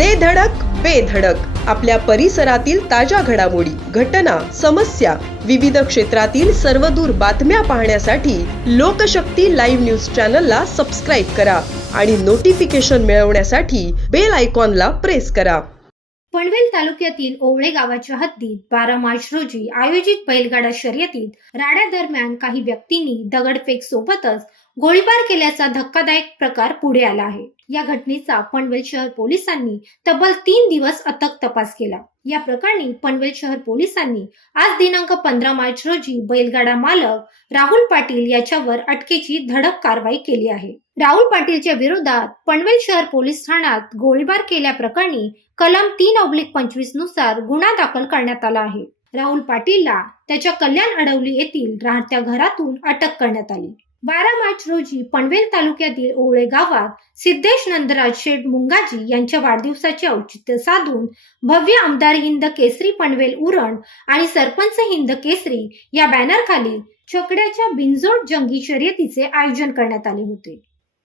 दे धडक बेधडक आपल्या परिसरातील ताज्या घडामोडी घटना समस्या विविध क्षेत्रातील सर्वदूर बातम्या पाहण्यासाठी लोकशक्ती लाईव्ह न्यूज चॅनलला सबस्क्राईब करा आणि नोटिफिकेशन मिळवण्यासाठी बेल आयकॉनला प्रेस करा. पनवेल तालुक्यातील ओवळे गावाच्या हद्दीत बारा मार्च रोजी आयोजित बैलगाडा शर्यतीत राड्या दरम्यान काही व्यक्तींनी दगडफेक सोबतच गोळीबार केल्याचा धक्कादायक प्रकार पुढे आला आहे. या घटनेचा पनवेल शहर पोलिसांनी तब्बल तीन दिवस अथक तपास केला. या प्रकरणी पनवेल शहर पोलिसांनी आज दिनांक पंधरा मार्च रोजी बैलगाडा मालक राहुल पाटील याच्यावर अटकेची धडक कारवाई केली आहे. राहुल पाटीलच्या विरोधात पनवेल शहर पोलीस ठाण्यात गोळीबार केल्याप्रकरणी कलम तीन ऑब्लिक पंचवीसनुसार गुन्हा दाखल करण्यात आला आहे. राहुल पाटीलला त्याच्या कल्याण अडवली येथील राहत्या घरातून अटक करण्यात आली. बारा मार्च रोजी पनवेल तालुक्यातील ओवळे गावात सिद्धेश नंदराज शेठ मुंगाजी यांच्या वाढदिवसाचे औचित्य साधून भव्य आमदार हिंद केसरी पनवेल उरण आणि सरपंच हिंद केसरी या बॅनरखाली छकड्याच्या बिनजोड जंगी शर्यतीचे आयोजन करण्यात आले होते.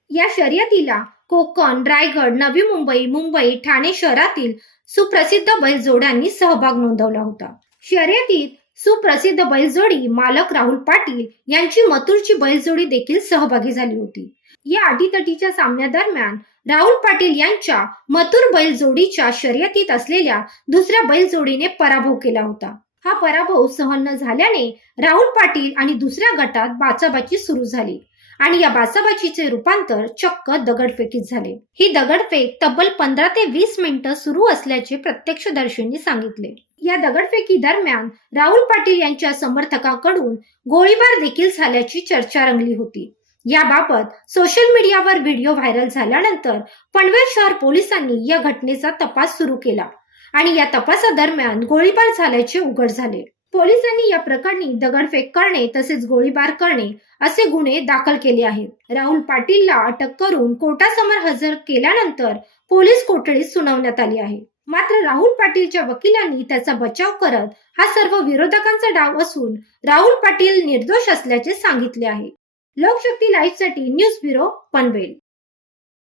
या शर्यतीला कोकण रायगड नवी मुंबई मुंबई ठाणे शहरातील सुप्रसिद्ध बैलजोड्यांनी सहभाग नोंदवला होता. शर्यतीत सुप्रसिद्ध बैलजोडी मालक राहुल पाटील यांची मथुरची बैलजोडी देखील सहभागी झाली होती. या अटीतटीच्या सामन्यादरम्यान राहुल पाटील यांच्या मथुर बैलजोडीच्या शर्यतीत असलेल्या दुसऱ्या बैलजोडीने पराभव केला होता. हा पराभव सहन न झाल्याने राहुल पाटील आणि दुसऱ्या गटात बाचाबाची सुरू झाली. आणि या बाचाबाचीचे रूपांतर चक्क दगडफेकीत झाले. ही दगडफेक तब्बल पंधरा ते वीस मिनिटं सुरू असल्याचे प्रत्यक्षदर्शींनी सांगितले. या दगडफेकी दरम्यान राहुल पाटील यांच्या समर्थकाकडून गोळीबार देखील झाल्याची चर्चा रंगली होती. याबाबत सोशल मीडियावर व्हिडिओ व्हायरल झाल्यानंतर पनवेल शहर पोलिसांनी या घटनेचा तपास सुरू केला आणि या तपासादरम्यान गोळीबार झाल्याचे उघड झाले. पोलिसांनी या प्रकरणी दगडफेक करणे तसेच गोळीबार करणे असे गुन्हे दाखल केले आहेत. राहुल पाटीलला अटक करून कोर्टासमोर हजर केल्यानंतर पोलीस कोठडीत सुनावण्यात आली आहे. मात्र राहुल पाटीलच्या वकिलांनी त्याचा बचाव करत हा सर्व विरोधकांचा डाव असून राहुल पाटील निर्दोष असल्याचे सांगितले आहे. लोकशक्ती लाईव्हसाठी न्यूज ब्युरो पनवेल.